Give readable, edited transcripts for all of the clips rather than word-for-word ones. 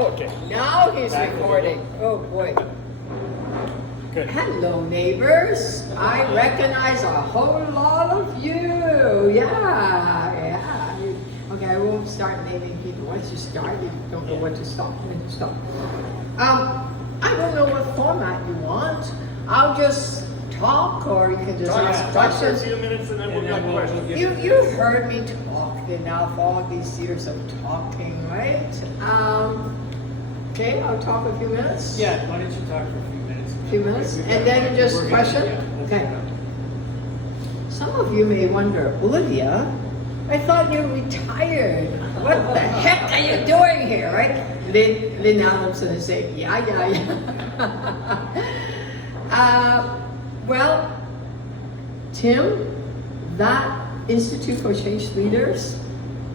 Okay. Now he's recording. Oh boy. Good. Hello, neighbors. I recognize a whole lot of you. Yeah. Okay, I won't start naming people. Once you start, you don't know what to stop. When to stop. I don't know what format you want. I'll just talk, or you can just ask Talk for a questions. few minutes and then we'll get questions. You heard me talk now for all these years of talking, right? Okay, I'll talk a few minutes. Yeah, why don't you talk for a few minutes? Few minutes, and then just question? Okay. Some of you may wonder, Olivia, I thought you retired. What the heck are you doing here, right? Lynn Adamson is saying, yeah. Well, Tim, that Institute for Change Leaders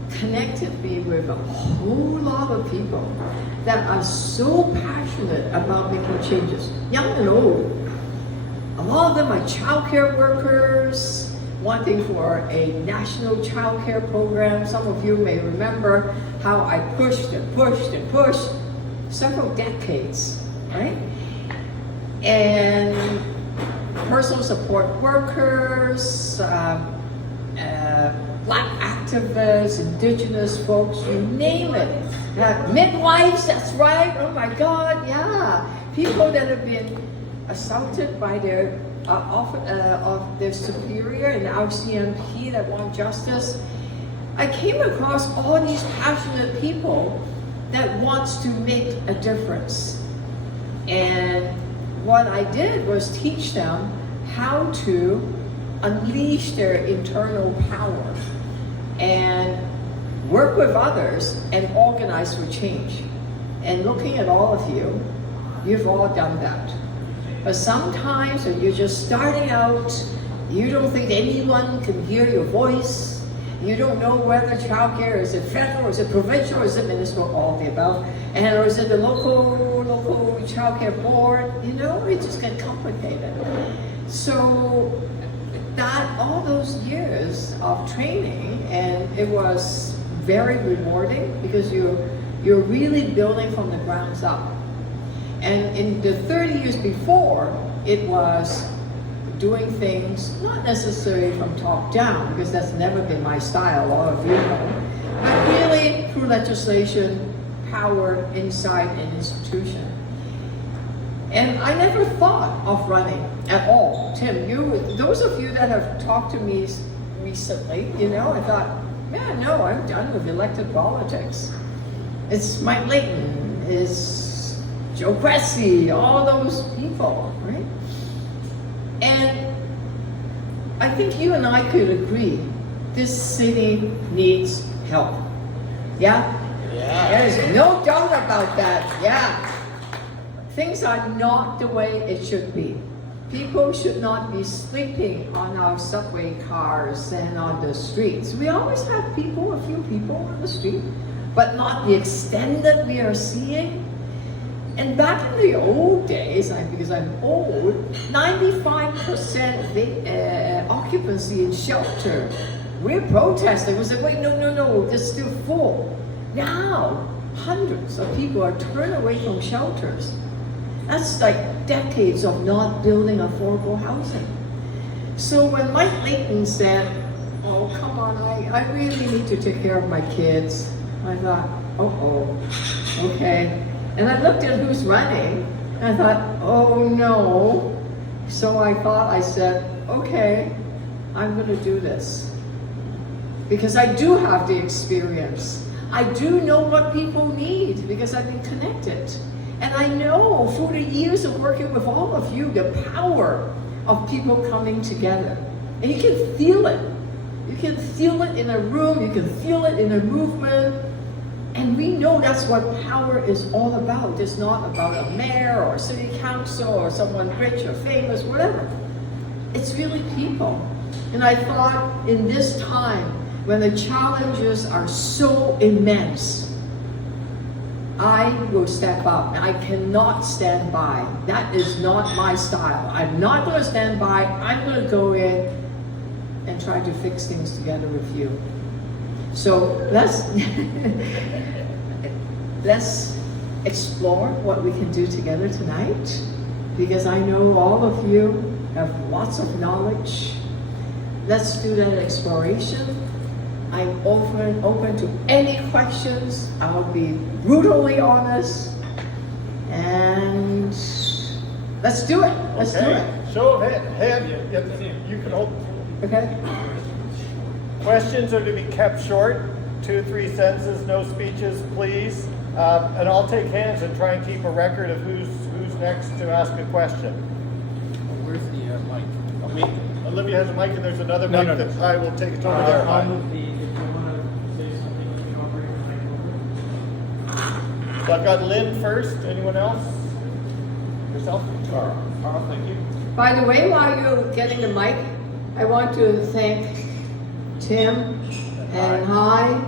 connected me with a whole lot of people that are so passionate about making changes, young and old. A lot of them are childcare workers, wanting for a national childcare program. Some of you may remember how I pushed several decades, right? And personal support workers, Black activists, indigenous folks, you name it. Midwives, that's right. Oh my God, yeah. People that have been assaulted by their of their superior in the RCMP that want justice. I came across all these passionate people that wants to make a difference. And what I did was teach them how to unleash their internal power and work with others and organize for change. And looking at all of you, you've all done that. But sometimes when you're just starting out, you don't think anyone can hear your voice. You don't know whether childcare is it federal, is it provincial, is it municipal, all of the above, and or is it the local childcare board? You know, it just gets complicated. So that all those years of training, and it was very rewarding because you're really building from the grounds up. And in the 30 years before, it was doing things not necessarily from top down, because that's never been my style, all of you know, but really through legislation, power inside an institution. And I never thought of running at all. Tim, those of you that have talked to me recently, you know, I thought, man, no, I'm done with elected politics. It's Mike Layton, it's Joe Cressy, all those people, right? And I think you and I could agree, this city needs help. Yeah? There's no doubt about that, yeah. Things are not the way it should be. People should not be sleeping on our subway cars and on the streets. We always have people, a few people on the street, but not the extent that we are seeing. And back in the old days, because I'm old, 95% occupancy in shelter. We're protesting. We said, wait, no, they're still full. Now, hundreds of people are turned away from shelters. That's like decades of not building affordable housing. So when Mike Layton said, oh, come on, I really need to take care of my kids, I thought, okay. And I looked at who's running, and I thought, oh no. So I said, okay, I'm gonna do this. Because I do have the experience. I do know what people need, because I've been connected. And I know through the years of working with all of you, the power of people coming together. And you can feel it. You can feel it in a room, you can feel it in a movement. And we know that's what power is all about. It's not about a mayor or a city council or someone rich or famous, whatever. It's really people. And I thought in this time, when the challenges are so immense, I will step up. I cannot stand by. That is not my style. I'm not going to stand by. I'm going to go in and try to fix things together with you. So let's explore what we can do together tonight, because I know all of you have lots of knowledge. Let's do that exploration. I'm open to any questions. I'll be brutally honest, and let's do it. Let's do it. Show of hand, you can hold. Okay. Questions are to be kept short, 2-3 sentences, no speeches, please. And I'll take hands and try and keep a record of who's next to ask a question. Where's the mic? Olivia has a mic, and there's another No, mic no, that no. I will take it over there. I'll move the, if you want to say something, you can operate the mic over. So I've got Lynn first. Anyone else? Yourself? Carl, thank you. By the way, while you're getting the mic, I want to thank Tim and Hi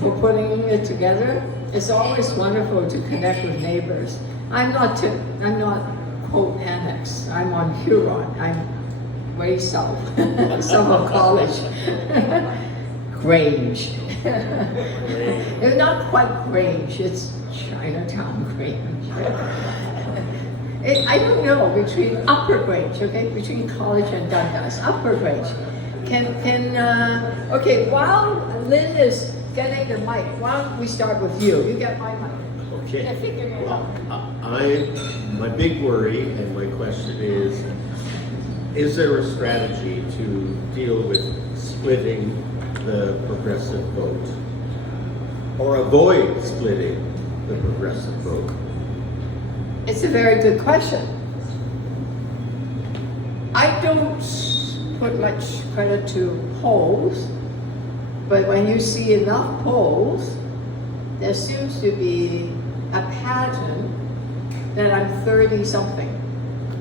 for putting it together. It's always wonderful to connect with neighbors. I'm not quote annex. I'm on Huron. I'm way south, south of College. Grange. It's not quite Grange. It's Chinatown Grange. I don't know, between Upper Grange, okay, between College and Dundas, Upper Grange. Okay, while Lynn is getting the mic, why don't we start with you? You get my mic. Okay. I figured it out. My big worry and my question is there a strategy to deal with splitting the progressive vote? Or avoid splitting the progressive vote? It's a very good question. I don't put much credit to polls, but when you see enough polls, there seems to be a pattern that I'm 30-something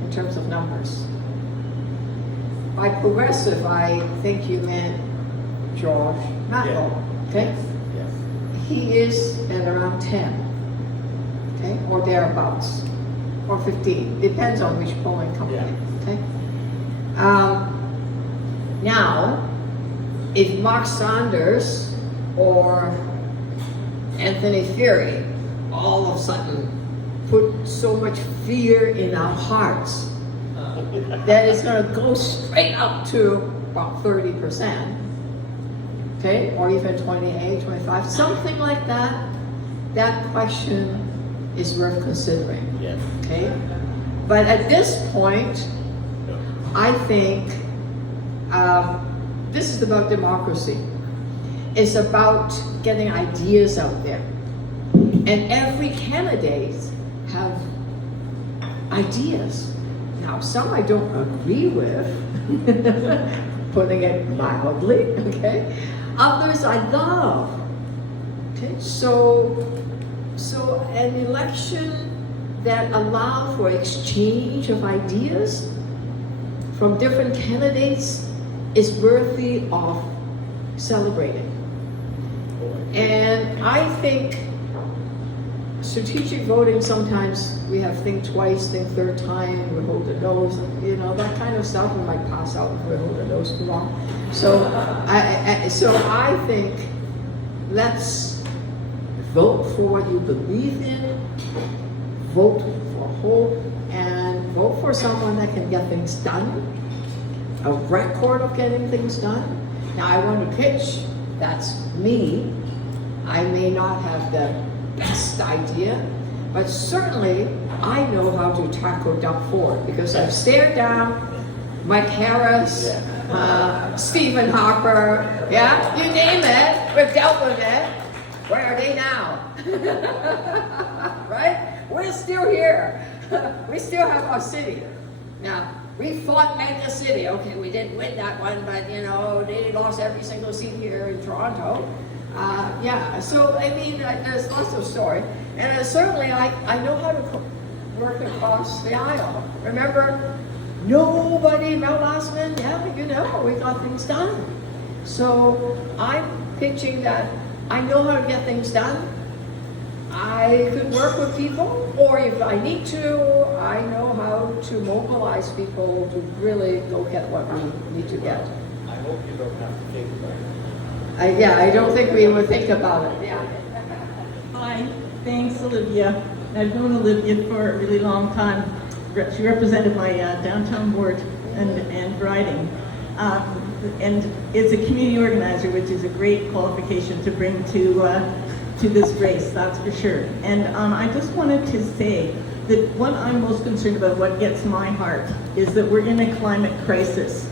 in terms of numbers. By progressive, I think you meant George Matlow, okay? Yes. He is at around 10, okay, or thereabouts, or 15, depends on which polling company, okay? Now, if Mark Saunders or Anthony Fury all of a sudden put so much fear in our hearts that it's going to go straight up to about 30%, okay, or even 28, 25, something like that, that question is worth considering, Yes. okay? But at this point, I think this is about democracy. It's about getting ideas out there. And every candidate have ideas. Now, some I don't agree with, putting it mildly, okay? Others I love, okay? So an election that allows for exchange of ideas from different candidates is worthy of celebrating. And I think strategic voting, sometimes we have think twice, think third time, we hold the nose, you know, that kind of stuff. We might pass out if we hold the nose too long. So I think let's vote for what you believe in, vote for hope, and vote for someone that can get things done, a record of getting things done. Now I want to pitch, that's me. I may not have the best idea, but certainly I know how to tackle Doug Ford because I've stared down Mike Harris, Stephen Harper, yeah, you name it, we've dealt with it. Where are they now? Right? We're still here. We still have our city. Now, we fought Mega City. Okay, we didn't win that one, but you know, they lost every single seat here in Toronto. Yeah, so I mean, there's lots of story. And certainly I know how to work across the aisle. Remember, nobody, Mel Lastman, yeah, you know, we got things done. So I'm pitching that I know how to get things done. I could work with people, or if I need to, I know how to mobilize people to really go get what we need to get. I hope you don't have to think about it. I don't think we would think about it. Yeah. Hi, thanks Olivia. I've known Olivia for a really long time. She represented my downtown board and riding. And is a community organizer, which is a great qualification to bring to this race, that's for sure. And I just wanted to say that what I'm most concerned about, what gets my heart, is that we're in a climate crisis.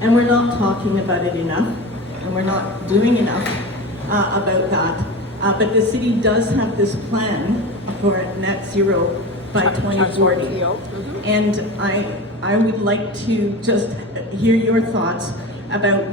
And we're not talking about it enough, and we're not doing enough about that. But the city does have this plan for net zero by 2040. And I would like to just hear your thoughts about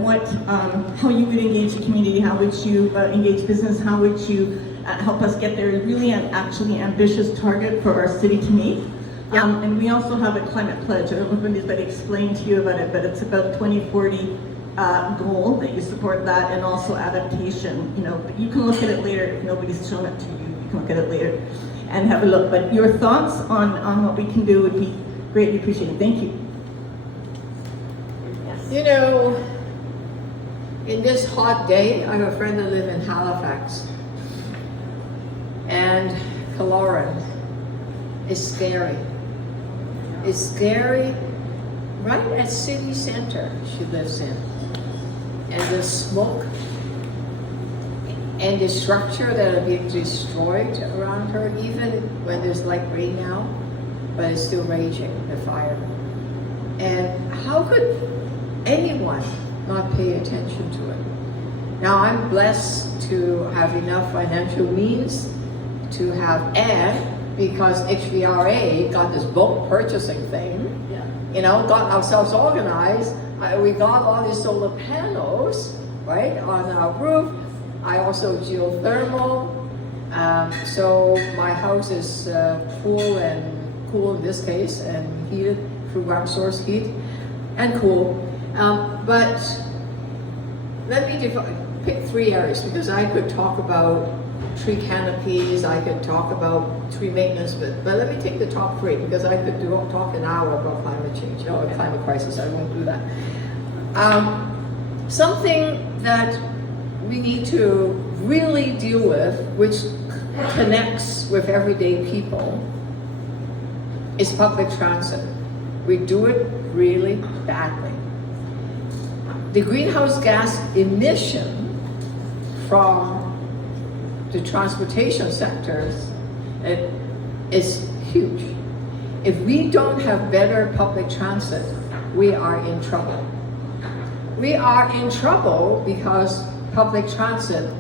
how you would engage the community, how would you engage business, how would you help us get there, really an actually ambitious target for our city to meet. And we also have a climate pledge. I don't know if anybody's explained to you about it, but it's about 2040 goal that you support that, and also adaptation. You know, but you can look at it later if nobody's shown it to you. You can look at it later and have a look. But your thoughts on what we can do would be greatly appreciated. Thank you. You know, in this hot day, I have a friend that lives in Halifax, and Kaloran is scary. It's scary right at city center she lives in. And the smoke and the structure that are being destroyed around her, even when there's like rain now, but it's still raging, the fire. And how could anyone not pay attention to it? Now I'm blessed to have enough financial means to have because HVRA got this bulk purchasing thing, you know, got ourselves organized. We got all these solar panels, right, on our roof. I also geothermal. So my house is cool in this case, and heated through ground source heat, and cool. But let me pick 3 areas, because I could talk about tree canopies, I could talk about tree maintenance, but let me take the top 3, because I could talk an hour about climate change or climate crisis. I won't do that. Something that we need to really deal with, which connects with everyday people, is public transit. We do it really badly. The greenhouse gas emission from the transportation sectors is huge. If we don't have better public transit, we are in trouble. We are in trouble because public transit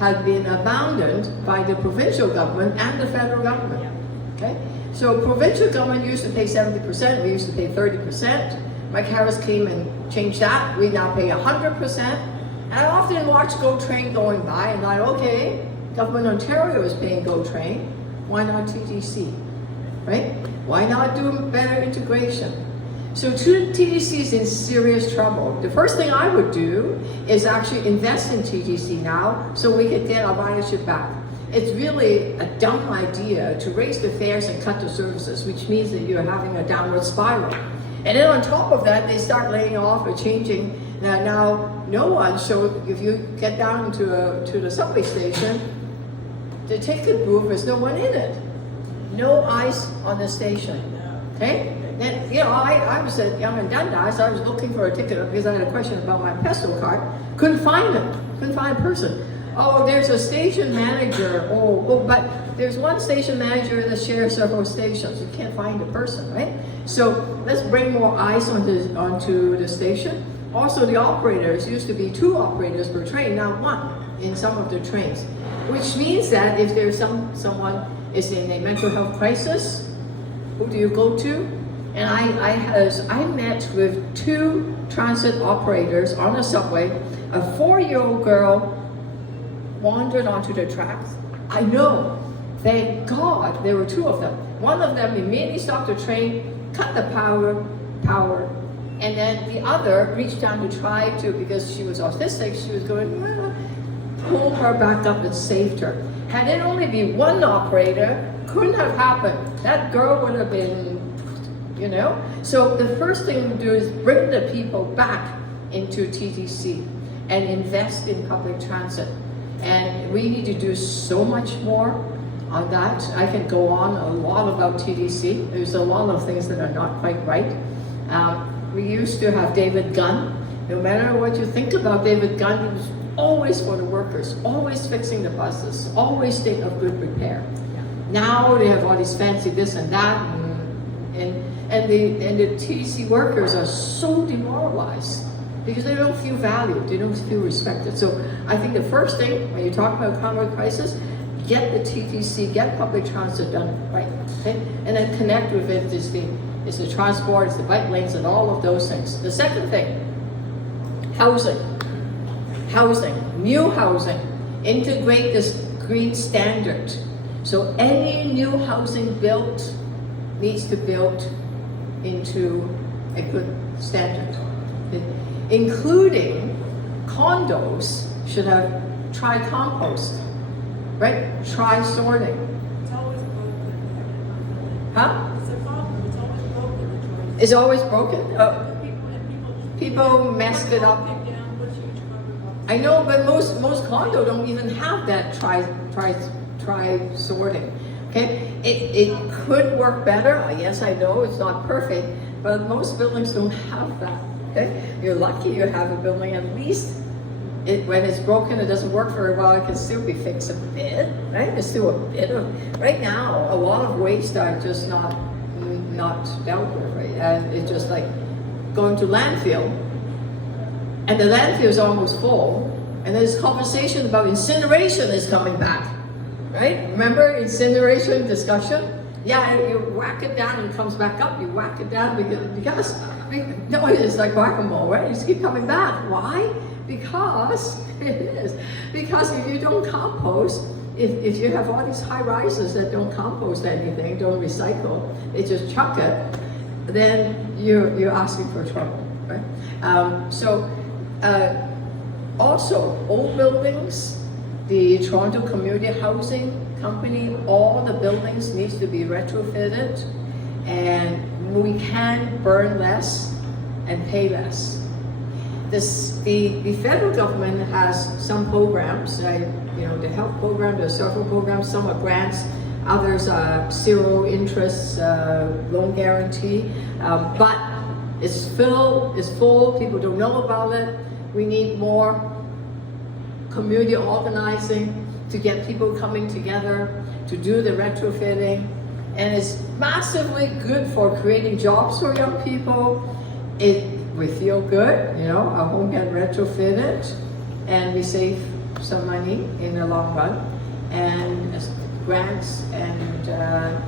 has been abandoned by the provincial government and the federal government. Okay? So provincial government used to pay 70%, we used to pay 30%. Mike Harris came and changed that. We now pay 100%. And I often watch GO Train going by and I'm like, okay, Government of Ontario is paying GO Train. Why not TTC? Right? Why not do better integration? So TTC is in serious trouble. The first thing I would do is actually invest in TTC now so we could get our ridership back. It's really a dumb idea to raise the fares and cut the services, which means that you're having a downward spiral. And then on top of that, they start laying off or changing. Now no one, so if you get down to the subway station, the ticket booth, there's no one in it. No ice on the station, okay? Then, you know, I was at Yum and Dundas, I was looking for a ticket because I had a question about my Pesto card. Couldn't find it, couldn't find a person. Oh, there's a station manager. Oh, but there's one station manager that shares several stations. You can't find a person, right? So let's bring more ice onto the station. Also, the operators used to be 2 operators per train, now 1 in some of the trains. Which means that if there's someone is in a mental health crisis, who do you go to? And I met with 2 transit operators on the subway. A 4-year-old girl wandered onto the tracks. I know, thank God, there were 2 of them. One of them immediately stopped the train, cut the power, and then the other reached down to try to, because she was autistic, she was going, pulled her back up and saved her. Had it only been 1 operator, couldn't have happened. That girl would have been, you know? So the first thing we do is bring the people back into TTC and invest in public transit. And we need to do so much more on that. I can go on a lot about TDC. There's a lot of things that are not quite right. We used to have David Gunn. No matter what you think about David Gunn, he was always for the workers, always fixing the buses, always state of good repair. Now they have all these fancy this and that, and the TDC workers are so demoralized because they don't feel valued, they don't feel respected. So I think the first thing when you talk about climate crisis, get the TTC, get public transit done right, okay? And then connect with it is the transport, it's the bike lanes, and all of those things. The second thing, housing, new housing, integrate this green standard. So any new housing built needs to build into a good standard, including condos should have tri-compost, right? Tri-sorting. It's always broken. Huh? It's a problem, it's always broken. It's always broken? Oh, People messed it up. Pick down, put huge cover up. I know, but most condo don't even have that tri-sorting. Okay, it could work better. Yes, I know it's not perfect, but most buildings don't have that. Okay, you're lucky you have a building. At least when it's broken, it doesn't work for a while. It can still be fixed a bit, right? There's still a bit of. Right now, a lot of waste are just not dealt with, right? And it's just like going to landfill, and the landfill is almost full, and there's conversation about incineration is coming back. Right? Remember incineration discussion? Yeah, you whack it down and it comes back up. You whack it down because no, it's like whack-a-mole, right? You just keep coming back. Why? Because it is. Because if you don't compost, if you have all these high rises that don't compost anything, don't recycle, they just chuck it, then you're asking for trouble, right? Also old buildings. The Toronto Community Housing Company, all the buildings needs to be retrofitted, and we can burn less and pay less. The federal government has some programs, the health program, there are several programs, some are grants, others are zero interest loan guarantee, but it's full, people don't know about it. We need more community organizing to get people coming together to do the retrofitting, and it's massively good for creating jobs for young people. We feel good, our home get retrofitted, and we save some money in the long run, and grants and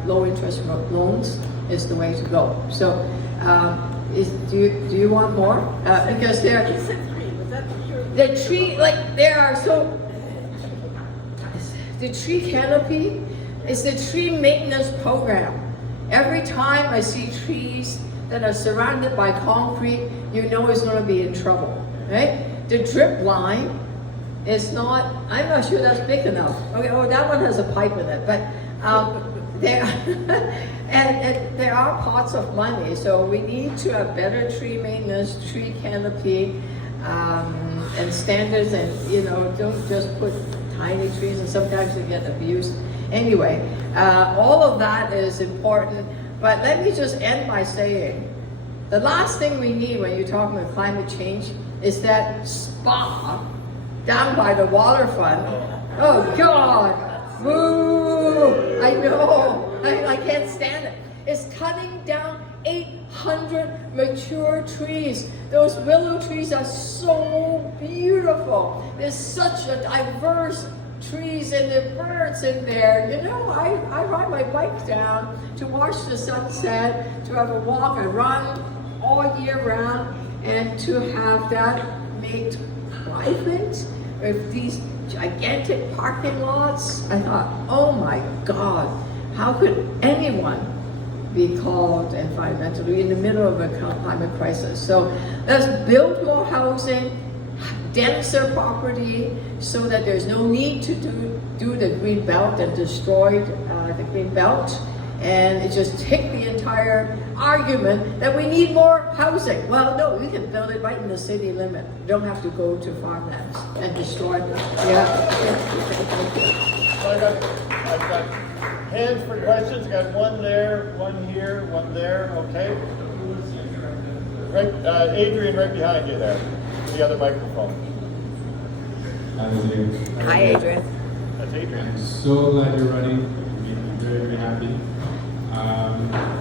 low interest loans is the way to go. So do you want more? Because they're You said 3, was that 3 or? the tree, the tree canopy is the tree maintenance program. Every time I see trees that are surrounded by concrete, you know it's going to be in trouble, right? The drip line is not, I'm not sure that's big enough. Okay, that one has a pipe in it, but there, and there are pots of money, so we need to have better tree maintenance, tree canopy, and standards, and don't just put tiny trees, and sometimes they get abused. Anyway, all of that is important, but let me just end by saying, the last thing we need when you're talking about climate change is that spa down by the waterfront. Oh God, woo! I know, I can't stand it. It's cutting down 800 mature trees. Those willow trees are so beautiful. There's such a diverse trees and the birds in there. I ride my bike down to watch the sunset, to have a walk. I run all year round, and to have that made private with these gigantic parking lots. I thought, oh my God, how could anyone be called environmentally in the middle of a climate crisis? So let's build more housing, denser property, so that there's no need to do the green belt and destroy the green belt, and just take the entire argument that we need more housing. Well, no, we can build it right in the city limit. You don't have to go to farmlands and destroy them. Yeah. So I've got hands for questions. Got one there, one here, one there. Okay. Right, Adrian, right behind you there. The other microphone. Hi, Olivia. Hi, Adrian. That's Adrian. I'm so glad you're running. It made me very, very happy.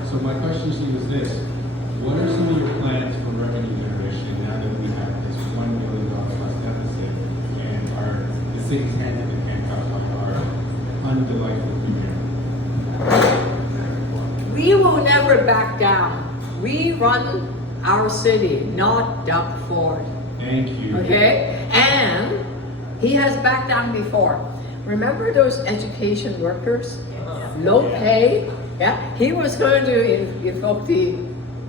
So my question to you is this. What are some of your plans for revenue generation now that we have this $1 million plus deficit and the city's hand in the handcuffs on our undelightful future? We will never back down. We run our city, not Doug Ford. Thank you. Okay? And he has backed down before. Remember those education workers? Low pay? Yeah? He was going to invoke the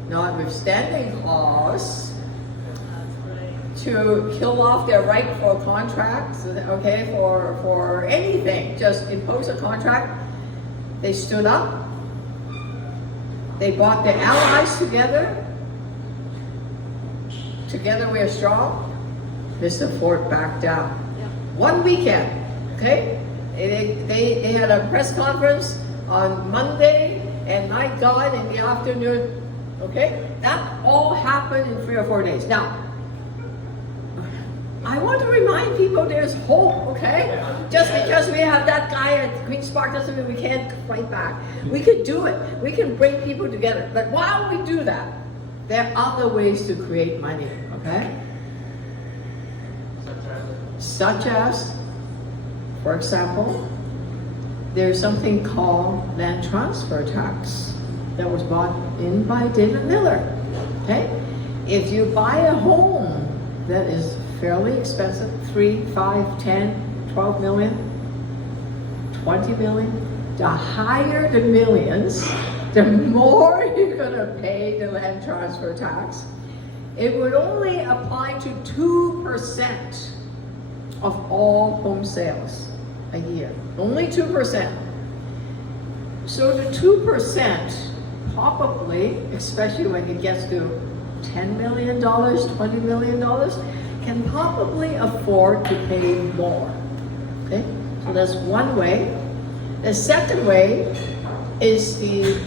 notwithstanding clause to kill off their right for contracts, okay, for anything. Just impose a contract. They stood up. They brought their allies together. Together we are strong. Mr. Ford backed down. One weekend, okay? They had a press conference on Monday, and my God, in the afternoon, okay? That all happened in 3 or 4 days. Now, I want to remind people there's hope, okay? Just because we have that guy at Queen's Park doesn't mean we can't fight back. We can do it. We can bring people together. But while we do that, there are other ways to create money, okay? Such as, for example, there's something called land transfer tax that was brought in by David Miller, okay? If you buy a home that is fairly expensive, 3, 5, 10, 12 million, 20 million, the higher the millions, the more you're gonna pay the land transfer tax. It would only apply to 2% of all home sales a year. Only 2%. So the 2% probably, especially when it gets to $10 million, $20 million, can probably afford to pay more. Okay? So that's one way. The second way is the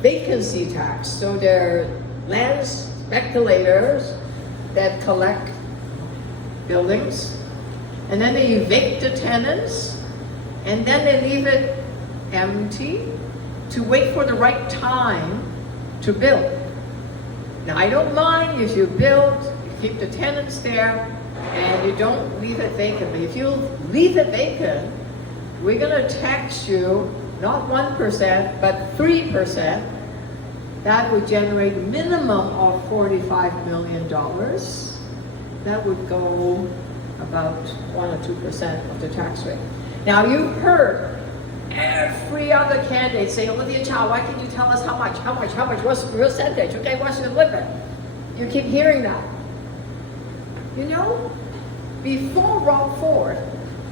vacancy tax. So there are land speculators that collect buildings, and then they evict the tenants, and then they leave it empty to wait for the right time to build. Now, I don't mind if you build, you keep the tenants there, and you don't leave it vacant. But if you leave it vacant, we're gonna tax you not 1%, but 3%. That would generate a minimum of $45 million. That would go about 1 or 2% of the tax rate. Now, you've heard every other candidate say, Olivia Chow, why can't you tell us how much, what's the percentage, okay, what's the limit? You keep hearing that. You know, before Rob Ford,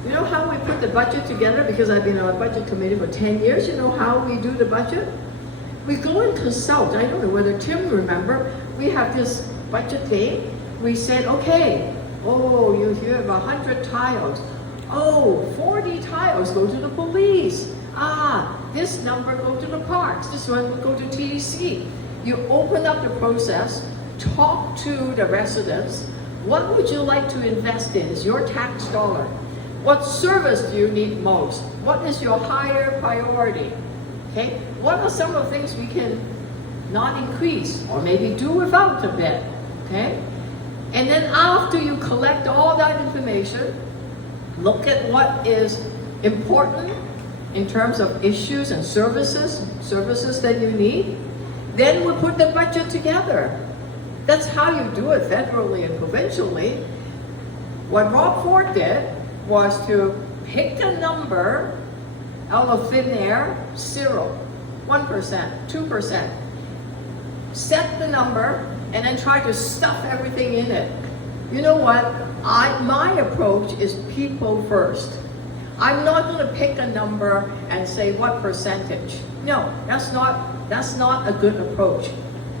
you know how we put the budget together? Because I've been on a budget committee for 10 years, you know how we do the budget? We go and consult. I don't know whether Tim remember, we have this budget day. We said, okay, oh, you have 100 tiles. Oh, 40 tiles go to the police. Ah, this number go to the parks. This one will go to TDC. You open up the process, talk to the residents. What would you like to invest in? Is your tax dollar? What service do you need most? What is your higher priority? Okay, what are some of the things we can not increase or maybe do without a bit? Okay, and then after you collect all that information, look at what is important in terms of issues and services that you need. Then we'll put the budget together. That's how you do it federally and provincially. What Rob Ford did was to pick a number out of thin air, 0, 1%, 2%. Set the number and then try to stuff everything in it. You know what? My approach is people first. I'm not going to pick a number and say what percentage. No, that's not a good approach.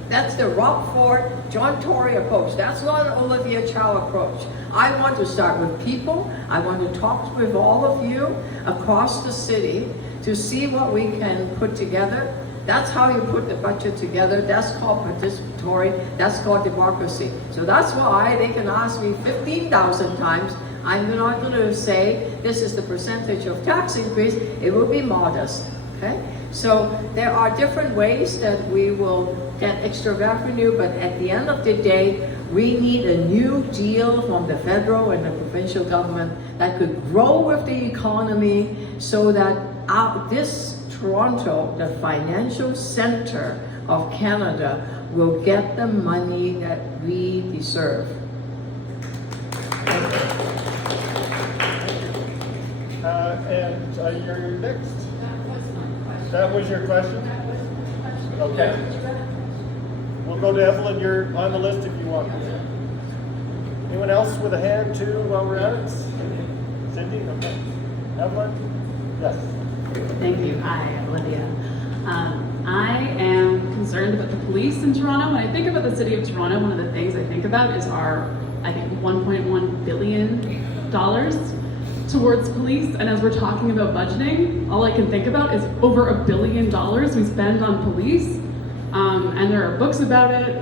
That's the Rob Ford, John Tory approach. That's not an Olivia Chow approach. I want to start with people. I want to talk with all of you across the city to see what we can put together. That's how you put the budget together. That's called participatory. That's called democracy. So that's why they can ask me 15,000 times. I'm not going to say this is the percentage of tax increase. It will be modest. Okay? So there are different ways that we will get extra revenue, but at the end of the day, we need a new deal from the federal and the provincial government that could grow with the economy so that this Toronto, the financial center of Canada, will get the money that we deserve. And you're next. That was my question. That was your question? That was my question. Okay. We'll go to Evelyn. You're on the list if you want. Anyone else with a hand too while we're at it? Cindy? Okay. Evelyn? Yes. Thank you. Hi, Olivia. I am concerned about the police in Toronto. When I think about the city of Toronto, one of the things I think about is our, I think, $1.1 billion towards police. And as we're talking about budgeting, all I can think about is over $1 billion we spend on police. And there are books about it.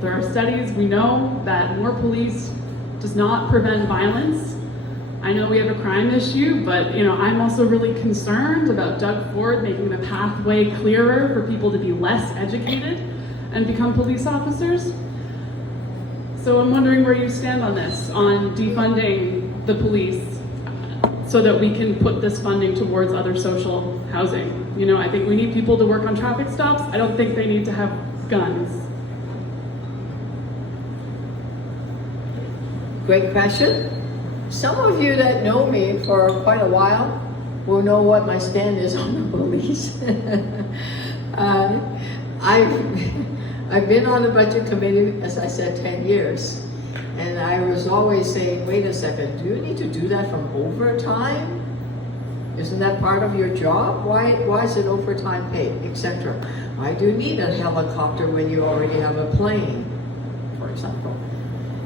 There are studies. We know that more police does not prevent violence. I know we have a crime issue, but I'm also really concerned about Doug Ford making the pathway clearer for people to be less educated and become police officers. So I'm wondering where you stand on this, on defunding the police so that we can put this funding towards other social housing. I think we need people to work on traffic stops. I don't think they need to have guns. Great question. Some of you that know me for quite a while will know what my stand is on the police. I've been on the budget committee, as I said, 10 years. And I was always saying, wait a second, do you need to do that from overtime? Isn't that part of your job? Why is it overtime paid, etc.? Why do you need a helicopter when you already have a plane, for example?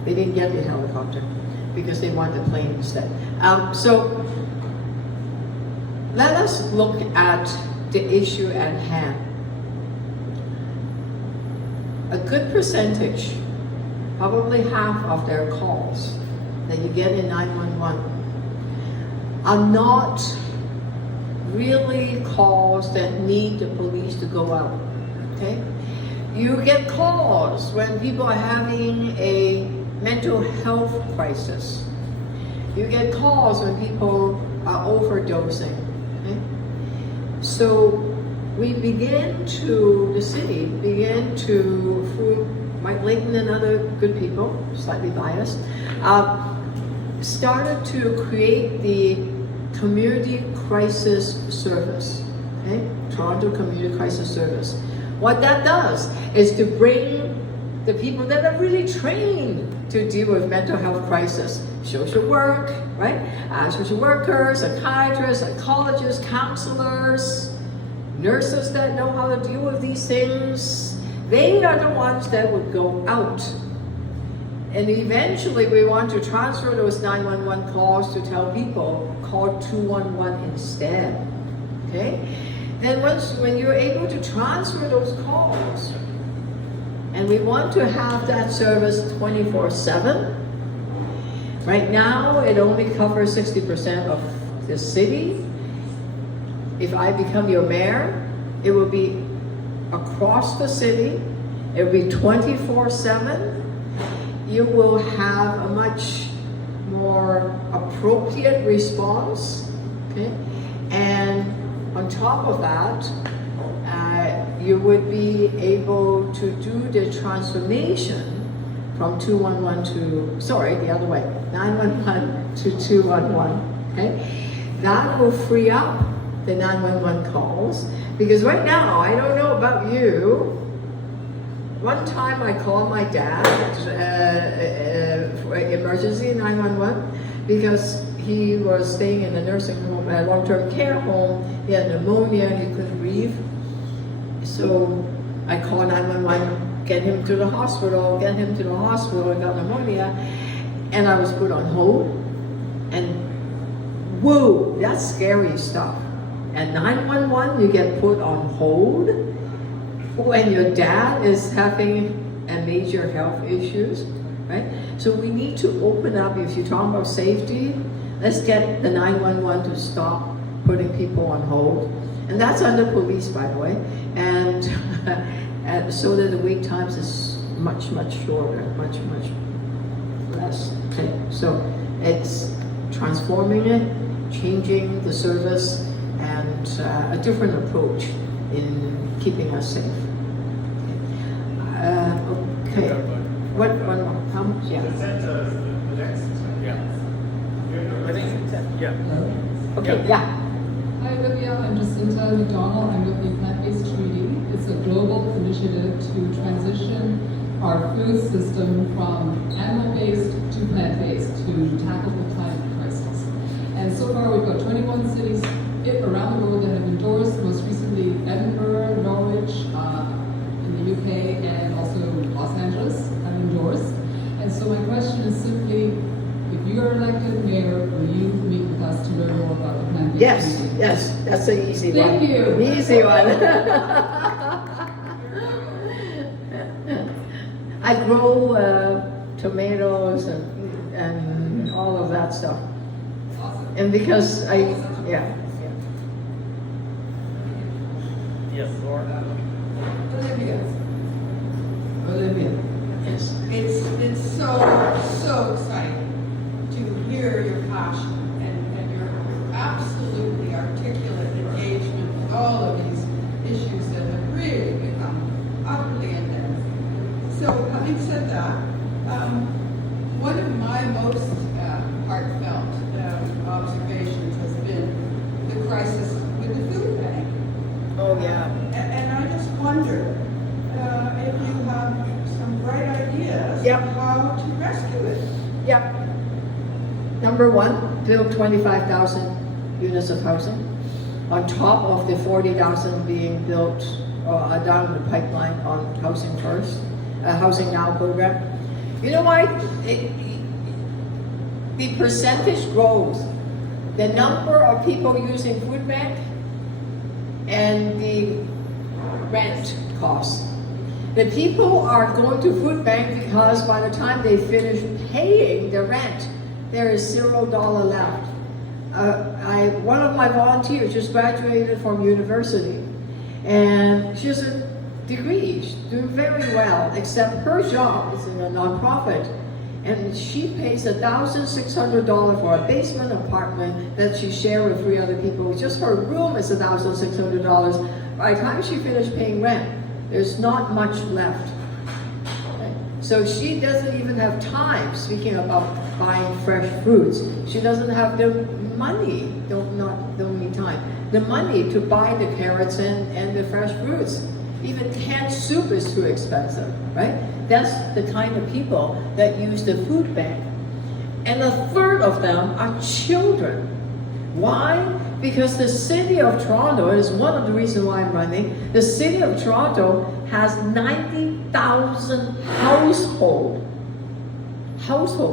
They didn't get the helicopter because they want the plane instead. So let us look at the issue at hand. A good percentage, probably half of their calls that you get in 911 are not really calls that need the police to go out, okay? You get calls when people are having a mental health crisis. You get calls when people are overdosing, okay? So the city began to, through Mike Layton and other good people, slightly biased, started to create the Community Crisis Service, okay? Toronto Community Crisis Service. What that does is to bring the people that are really trained to deal with mental health crisis, social work, right? Social workers, psychiatrists, psychologists, counselors, nurses that know how to deal with these things. They are the ones that would go out. And eventually we want to transfer those 911 calls to tell people, call 211 instead, okay? Then when you're able to transfer those calls, and we want to have that service 24/7, right now it only covers 60% of the city. If I become your mayor, it will be across the city, it will be 24/7. You will have a much more appropriate response, okay? And on top of that, you would be able to do the transformation from 211 to, sorry, the other way, 911 to 211, okay? That will free up the 911 calls, because right now, I don't know about you, one time I called my dad for emergency 911 because he was staying in a nursing home, a long-term care home. He had pneumonia, he couldn't breathe. So I called 911, get him to the hospital, and got pneumonia. And I was put on hold. And whoa, that's scary stuff. And 911, you get put on hold when your dad is having a major health issues, right? So we need to open up, if you're talking about safety, let's get the 911 to stop putting people on hold. And that's under police, by the way. And so that the wait times is much shorter, much less. Okay? So it's transforming it, changing the service, and a different approach in keeping us safe. Okay. What one more? How much? Yeah. The next? Yeah. I think, yeah. Okay, yeah. Hi Olivia, I'm Jacinta McDonald. I'm with the Plant-Based Treaty. It's a global initiative to transition our food system from animal-based to plant-based to tackle the climate crisis. And so far we've got 21 cities around the world that have endorsed, most recently Edinburgh, Norwich, in the UK, and also Los Angeles have endorsed. And so my question is simply, if you are elected mayor, will you meet with us to learn more about the plant-based Yes, treaty? yes, that's an easy one. Thank you. Easy one. I grow tomatoes and all of that stuff. Awesome. And because yeah. Yes, Laura. Olivia. Yes. It's so exciting to hear your passion and your absolutely articulate engagement with all of these issues that have really become utterly endemic. So having said that, one of my most heartfelt observations has been the crisis with the food bank. Oh yeah. And I just wonder if you have some bright ideas Yep. of how to rescue it. Yep. Number one, build 25,000 units of housing on top of the 40,000 being built down the pipeline on Housing First, Housing Now program. You know why? The percentage grows. The number of people using food bank and the rent costs. The people are going to food bank because by the time they finish paying the rent, there is $0 left. One of my volunteers just graduated from university, and she has a degree, she's doing very well, except her job is in a nonprofit, and she pays $1,600 for a basement apartment that she shares with 3 other people. Just her room is $1,600. By the time she finished paying rent, there's not much left. Okay? So she doesn't even have time, speaking about buying fresh fruits, she doesn't have the money, don't need time, the money to buy the carrots and the fresh fruits. Even canned soup is too expensive, right? That's the kind of people that use the food bank. And a third of them are children. Why? Because the city of Toronto, is one of the reasons why I'm running, the city of Toronto has 90,000 household,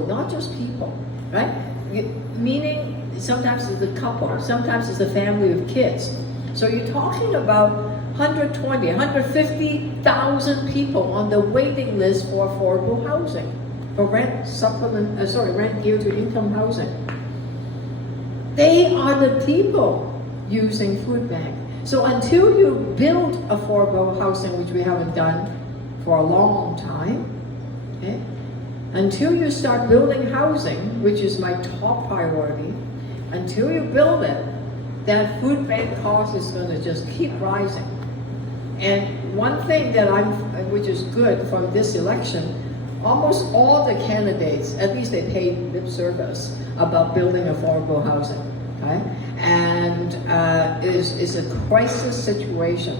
not just people, right? Meaning sometimes it's a couple, sometimes it's a family with kids. So you're talking about 120, 150,000 people on the waiting list for affordable housing, for rent geared to income housing. They are the people using food bank. So until you build affordable housing, which we haven't done for a long time, okay? Until you start building housing, which is my top priority, until you build it, that food bank cost is going to just keep rising. And one thing that which is good from this election, almost all the candidates, at least they paid lip service about building affordable housing, okay? And it's a crisis situation.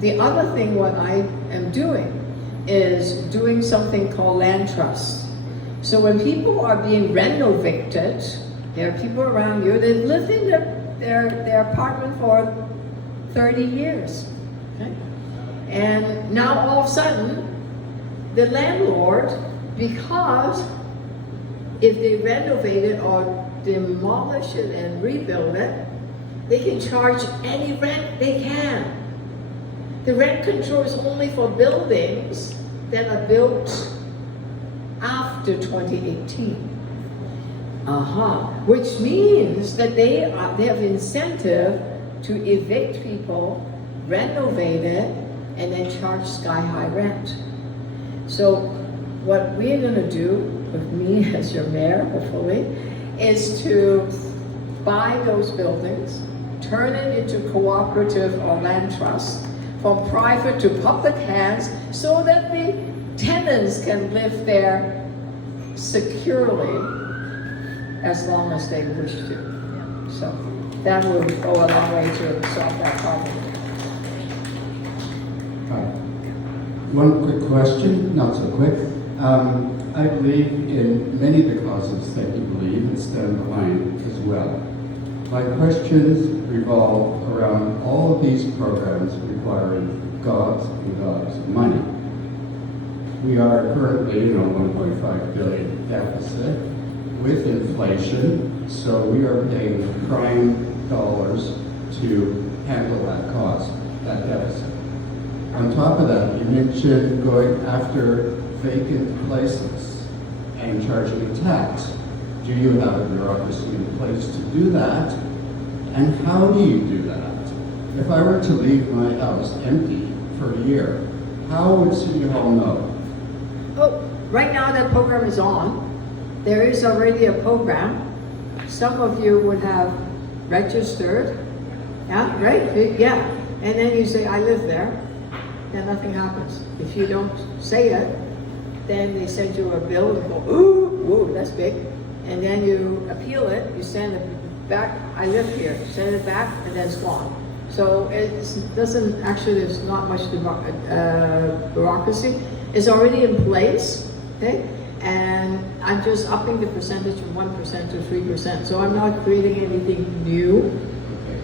The other thing what I am doing is doing something called land trust. So when people are being renovated, there are people around you, they've lived in their apartment for 30 years. Okay? And now all of a sudden, the landlord, because if they renovate it or demolish it and rebuild it, They can charge any rent they can. The rent control is only for buildings that are built after 2018. Which means that they have incentive to evict people, renovate it, and then charge sky-high rent. So what we're gonna do, with me as your mayor, hopefully, is to buy those buildings, turn it into cooperative or land trust, from private to public hands, so that the tenants can live there securely as long as they wish to. So that will go a long way to solve that problem. One quick question, not so quick. I believe in many of the causes that you believe, and stand behind as well. My questions revolve around all of these programs requiring gobs and gobs of money. We are currently in a 1.5 billion deficit with inflation, so we are paying prime dollars to handle that cost, that deficit. On top of that, you mentioned going after vacant places and charging a tax. Do you have a bureaucracy in place to do that? And how do you do that? If I were to leave my house empty for a year, how would City Hall know? Oh, right now that program is on. There is already a program. Some of you would have registered. Yeah, right? Yeah. And then you say, I live there. Then nothing happens. If you don't say it, then they send you a bill and go, ooh, that's big. And then you appeal it, you send it back, I live here, send it back, and then it's gone. So it doesn't, actually, there's not much bureaucracy. It's already in place, okay? And I'm just upping the percentage from 1% to 3%. So I'm not creating anything new. Okay.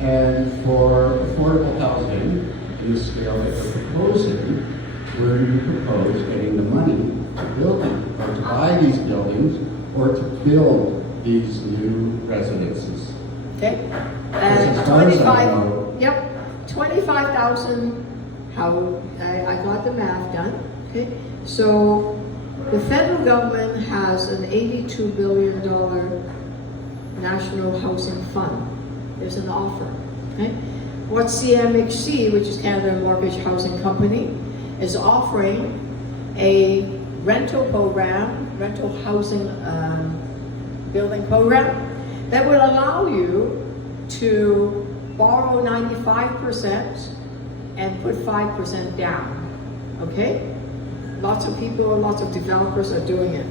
And for affordable housing, in the scale that you're proposing, where do you propose getting the money to build them, or to buy these buildings, or to build these new residences? Okay? As far as I know, 25,000, how, I got the math done, okay? So the federal government has an $82 billion National Housing Fund. There's an offer, okay? What CMHC, which is Canada Mortgage Housing Company, is offering a rental program, rental housing building program, that will allow you to borrow 95% and put 5% down, okay? Lots of people, lots of developers are doing it.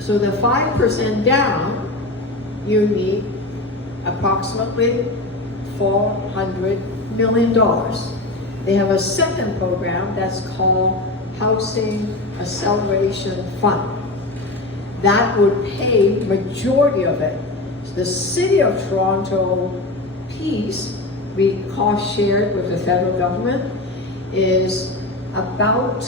So the 5% down, you need approximately $400 million. They have a second program that's called Housing Acceleration Fund. That would pay majority of it. The City of Toronto piece, we cost shared with the federal government, is about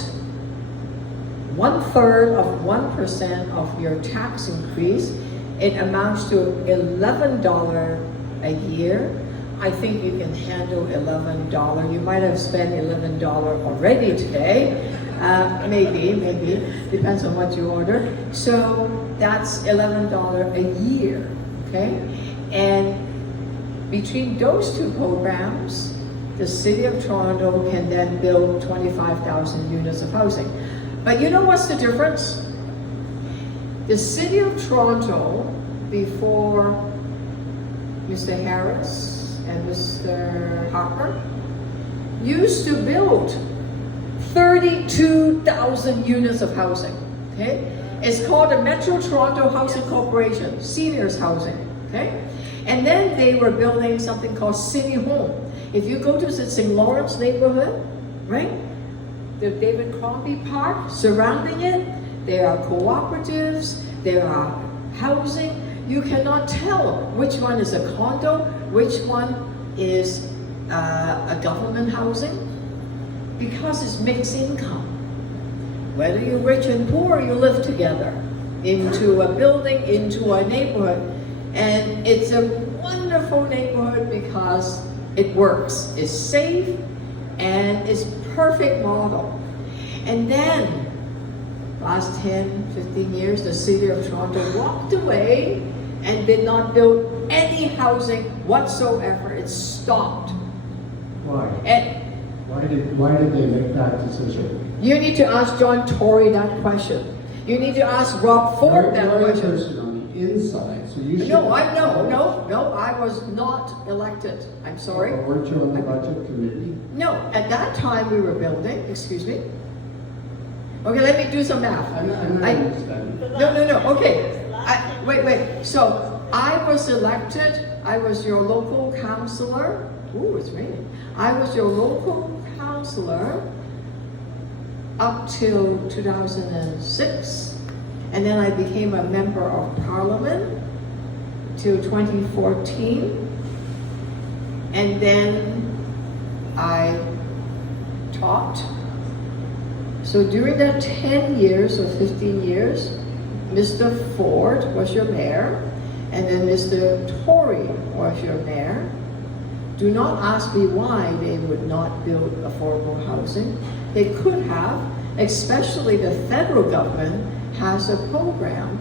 1/3 of 1% of your tax increase. It amounts to $11 a year. I think you can handle $11. You might have spent $11 already today. Maybe, depends on what you order. So that's $11 a year, okay? And between those two programs, the City of Toronto can then build 25,000 units of housing. But you know what's the difference? The City of Toronto, before Mr. Harris and Mr. Harper, used to build 32,000 units of housing, okay? It's called the Metro Toronto Housing Corporation, seniors housing, okay? And then they were building something called City Home. If you go to the St. Lawrence neighborhood, right? The David Crombie Park, surrounding it, there are cooperatives, there are housing. You cannot tell which one is a condo, which one is a government housing, because it's mixed income. Whether you're rich and poor, you live together into a building, into a neighborhood. And it's a wonderful wonderful neighborhood because it works. It's safe and it's perfect model. And then, last 10, 15 years, the city of Toronto walked away and did not build any housing whatsoever. It stopped. Why? And Why did they make that decision? you need to ask John Tory that question. You need to ask Rob Ford that You're a question. person on the inside, so you should. No, I was not elected. I'm sorry. Or weren't you on the budget committee? No, at that time we were building, excuse me. Okay, let me do some math. I'm not understanding. No, okay. Wait. So I was elected, I was your local councillor. Ooh, it's raining. I was your local councillor up till 2006. And then I became a member of parliament till 2014. And then I taught. So during that 10 years or 15 years, Mr. Ford was your mayor, and then Mr. Tory was your mayor. Do not ask me why they would not build affordable housing. They could have, especially the federal government has a program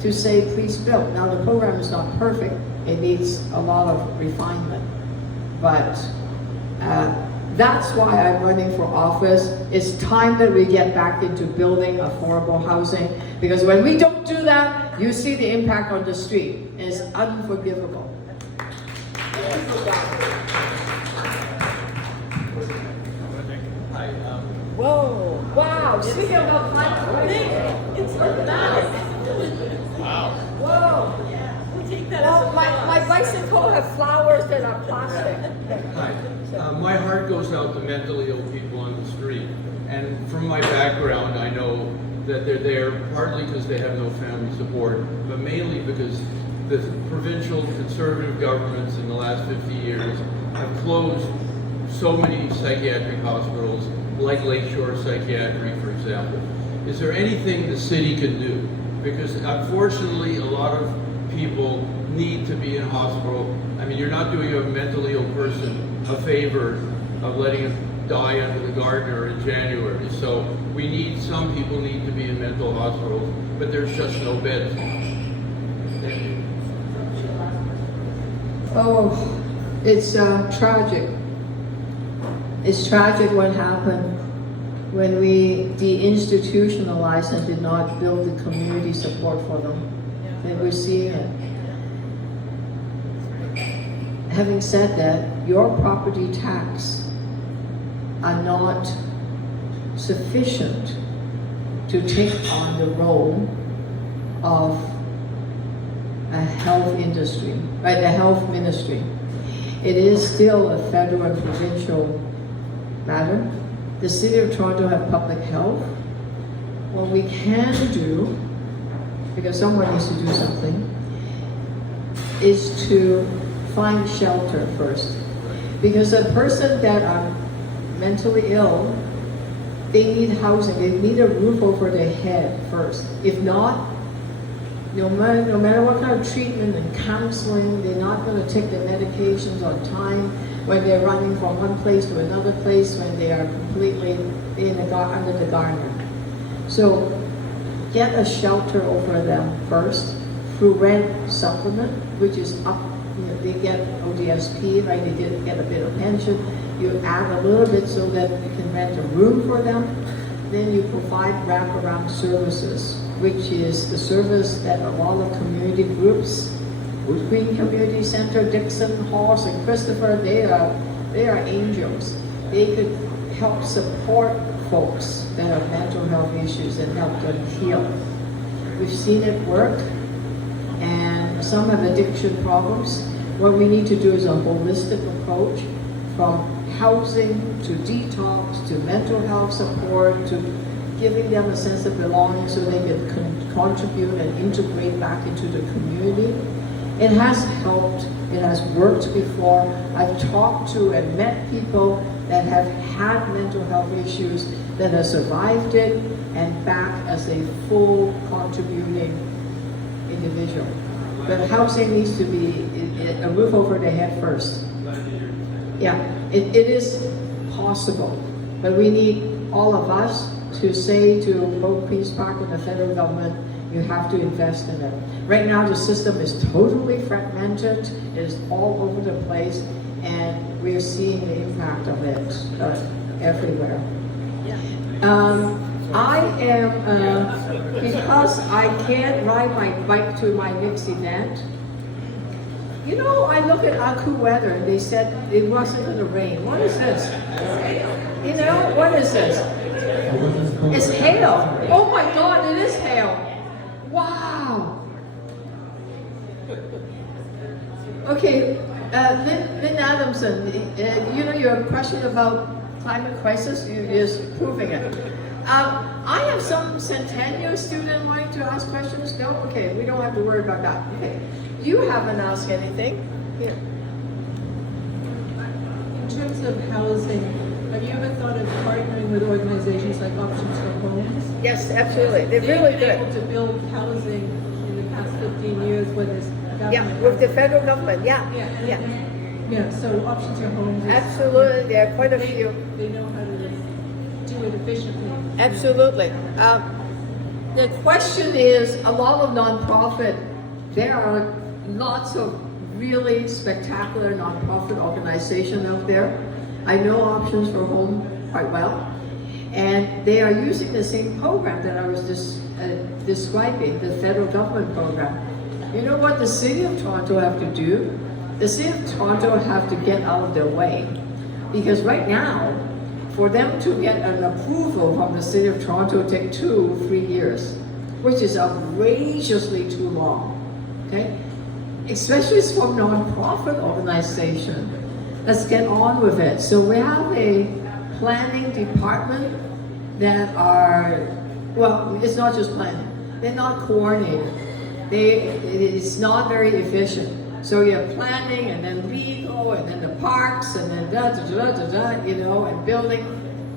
to say, please build. Now the program is not perfect. It needs a lot of refinement. But that's why I'm running for office. It's time that we get back into building affordable housing, because when we don't do that, you see the impact on the street. It's unforgivable. Whoa! Wow! Speaking of climate, it's dramatic. Wow! Whoa! Yeah, we'll take that. Well, my bicycle has flowers that are plastic. Hi. My heart goes out to mentally ill people on the street. And from my background, I know that they're there partly because they have no family support, but mainly because the provincial conservative governments in the last 50 years have closed so many psychiatric hospitals, like Lakeshore Psychiatry, for example. Is there anything the city can do? Because unfortunately, a lot of people need to be in hospital. I mean, you're not doing a mentally ill person a favor of letting him die under the gardener in January. So some people need to be in mental hospitals, but there's just no beds. Thank you. Oh, it's tragic. It's tragic what happened when we deinstitutionalized and did not build the community support for them. And we're seeing it. Having said that, your property tax are not sufficient to take on the role of a health industry, right? The health ministry. It is still a federal and provincial matter. The City of Toronto have public health. What we can do, because someone needs to do something, is to find shelter first. Because a person that are mentally ill, they need housing, they need a roof over their head first. If not, no matter what kind of treatment and counseling, they're not going to take their medications on time when they're running from one place to another place, when they are completely under the gardener. So get a shelter over them first through rent supplement, which is up. They get ODSP, right? They get a bit of pension. You add a little bit so that you can rent a room for them. Then you provide wraparound services, which is the service that a lot of community groups, Queen Community Center, Dixon, Halls, and Christopher, they are angels. They could help support folks that have mental health issues and help them heal. We've seen it work, and some have addiction problems. What we need to do is a holistic approach, from housing to detox to mental health support to giving them a sense of belonging so they can contribute and integrate back into the community. It has helped. It has worked before. I've talked to and met people that have had mental health issues that have survived it and back as a full contributing individual. but housing needs to be a roof over their head first. Yeah, it is possible, but we need all of us to say to both Queen's Park and the federal government, you have to invest in it. Right now, the system is totally fragmented, it is all over the place, and we're seeing the impact of it everywhere. I am, because I can't ride my bike to my next event, you know, I look at Aku weather and they said it wasn't going to rain. What is this? You know, what is this? It's hail. Oh my God, it is hail. Wow. Okay, Lynn Adamson, you know your question about climate crisis is proving it. I have some Centennial student wanting to ask questions. No? Okay, we don't have to worry about that. Okay. You haven't asked anything. Here. In terms of housing, have you ever thought of partnering with organizations like Options for Homes? Yes, absolutely. They're really They've good. been able to build housing in the past 15 years where there's government. Yeah, with the federal government. Yeah. Yeah, so Options for Homes. Absolutely. There are quite a few. They know how to do it efficiently. Absolutely. The question is, a lot of nonprofit, there are lots of really spectacular nonprofit organizations out there. I know Options for Home quite well, and they are using the same program that I was just describing, the federal government program. You know what the City of Toronto have to do? The City of Toronto have to get out of their way, because right now, for them to get an approval from the City of Toronto, it takes 2-3 years, which is outrageously too long. Okay, especially from nonprofit organization. Let's get on with it. So we have a planning department that are, well, it's not just planning. They're not coordinated. It's not very efficient. So you have planning, and then legal, and then the parks, and then you know, and building.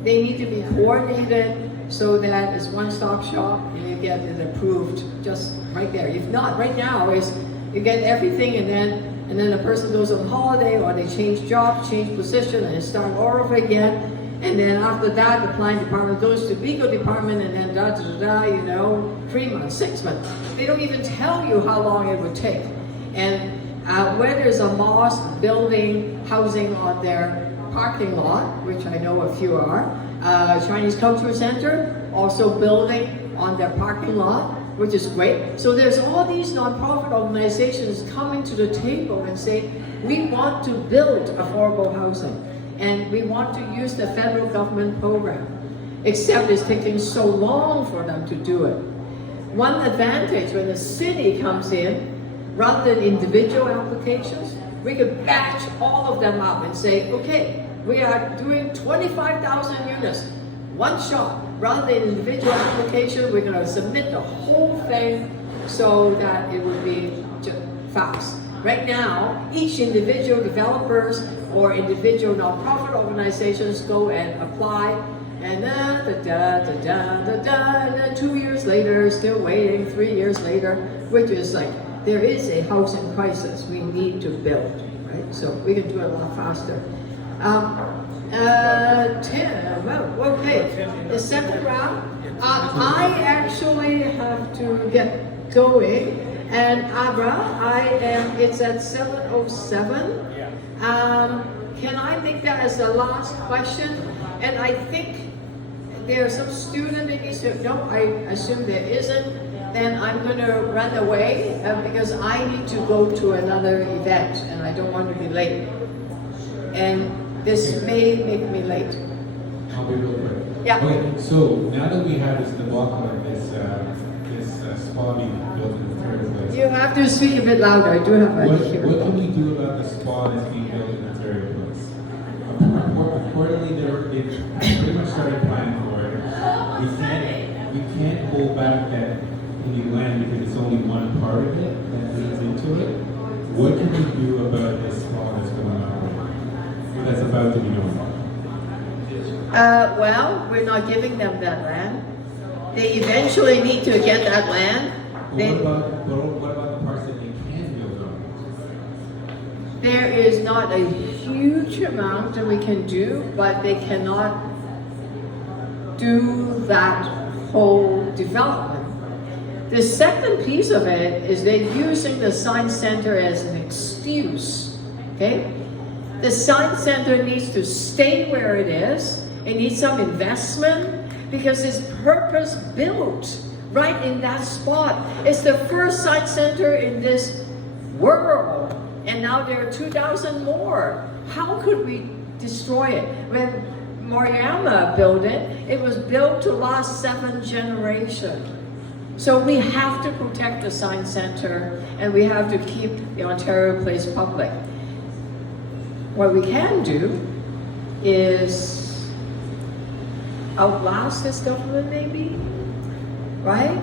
They need to be coordinated so that it's one-stop shop and you get it approved just right there. If not, right now is you get everything, and then a person goes on holiday, or they change job, change position, and start all over again. And then after that, the planning department goes to legal department, and then you know, 3 months, 6 months. They don't even tell you how long it would take. And where there's a mosque building housing on their parking lot, which I know a few are, Chinese Cultural Center also building on their parking lot, which is great. So there's all these nonprofit organizations coming to the table and saying, we want to build affordable housing, and we want to use the federal government program, except it's taking so long for them to do it. One advantage when the city comes in, rather than individual applications, we could batch all of them up and say, okay, we are doing 25,000 units, one shot. Rather than individual application, we're going to submit the whole thing so that it would be fast. Right now, each individual developers or individual nonprofit organizations go and apply, and then 2 years later, still waiting, 3 years later, which is like, there is a housing crisis we need to build, right? So we can do it a lot faster. Tim, well, okay, the second round, I actually have to get going, and Abra, it's at 7:07. Can I make that as the last question? And I think there are some student that needs to, no, I assume there isn't. Then I'm going to run away because I need to go to another event and I don't want to be late. And this may make me late. I'll be real quick. Yeah. Okay, so now that we have this debacle of this spa being built in the third place, You have to speak a bit louder. I do have a what hearing. can we do about the spa that's being built in the third place? Accordingly, they pretty much started planning for it. We can't hold back that any land because it's only one part of it that leads into it. What can we do about this spa that's going on? That's about to be known. Well, we're not giving them that land. They eventually need to get that land. What about the parts that they can't there is not a huge amount that we can do, but they cannot do that whole development. The second piece of it is they're using the science center as an excuse, okay? The science center needs to stay where it is. It needs some investment because it's purpose built right in that spot. It's the first science center in this world, and now there are 2,000 more. How could we destroy it? When Mariama built it, it was built to last 7 generations. So we have to protect the science center, and we have to keep the Ontario Place public. What we can do is outlast this government maybe, right?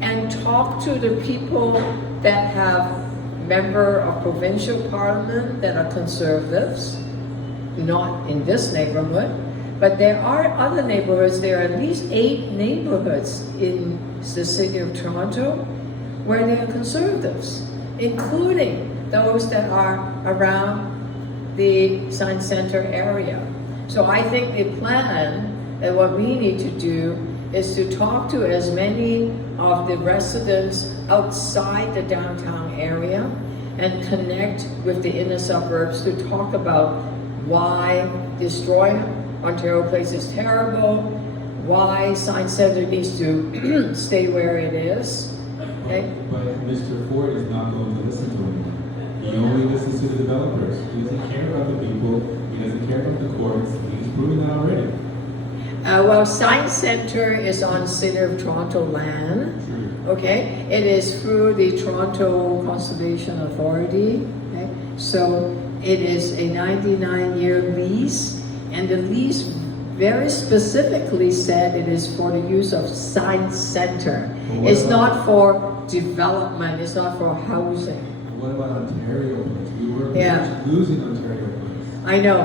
And talk to the people that have member of provincial parliament that are conservatives, not in this neighborhood, but there are other neighborhoods. There are at least 8 neighborhoods in the city of Toronto where they are conservatives, including those that are around the Science Center area. So I think the plan and what we need to do is to talk to as many of the residents outside the downtown area and connect with the inner suburbs to talk about why destroying Ontario Place is terrible, why Science Center needs to stay where it is. Okay? But Mr. Ford is not going to listen to him. He only listens to the developers. He doesn't care about the people. He doesn't care about the courts. He's proven that already. Well, Science Center is on City of Toronto land. Okay, it is through the Toronto Conservation Authority. Okay, so it is a 99-year lease, and the lease very specifically said it is for the use of Science Center. It's not for development. It's not for housing. What about Ontario Place? We were losing Ontario Place. I know.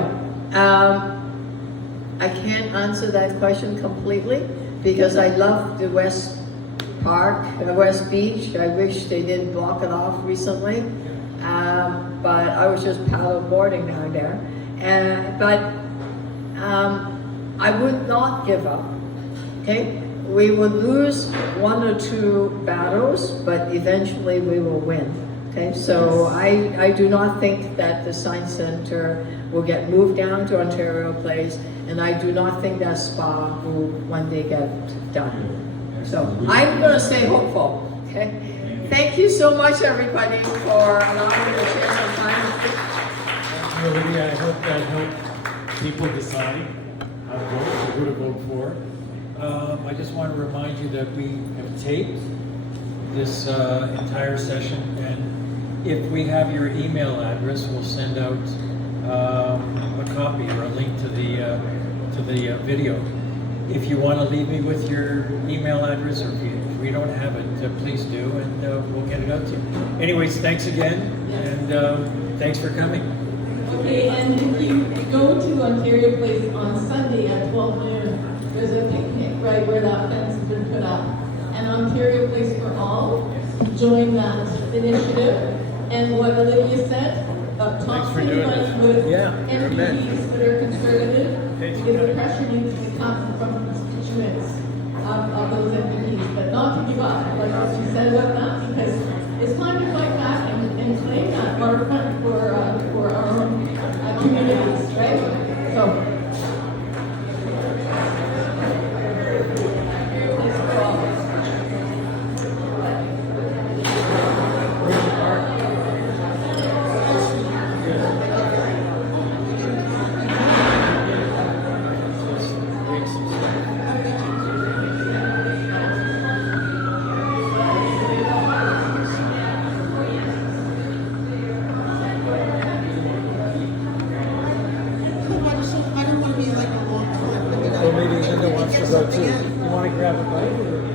I can't answer that question completely because I love the West Park, the West Beach. I wish they didn't block it off recently. But I was just paddle boarding down there. I would not give up. Okay? We would lose 1 or 2 battles, but eventually we will win. Okay, so I do not think that the Science Center will get moved down to Ontario Place, and I do not think that spa will one day get done. So I'm going to stay hopeful. Okay, thank you so much, everybody, for allowing me to share some time. Thank you, Olivia. I hope that helped people decide how to vote, or who to vote for. I just want to remind you that we have taped this entire session, and if we have your email address, we'll send out a copy or a link to the video. If you want to leave me with your email address, or if we don't have it, please do, and we'll get it out to you. Anyways, thanks again, and thanks for coming. Okay, and if you go to Ontario Place on Sunday at 12 noon, there's a picnic right where that fence has been put up. And Ontario Place for All, join that initiative. And what Olivia said, talk to anyone with MPs that are conservative, because the pressure needs to come from constituents of those MPs, but not to give up, like what you said about that, because it's time to fight back and claim that waterfront for our own communities, right? So. So maybe Linda wants to go too. You want to grab a bite? Or?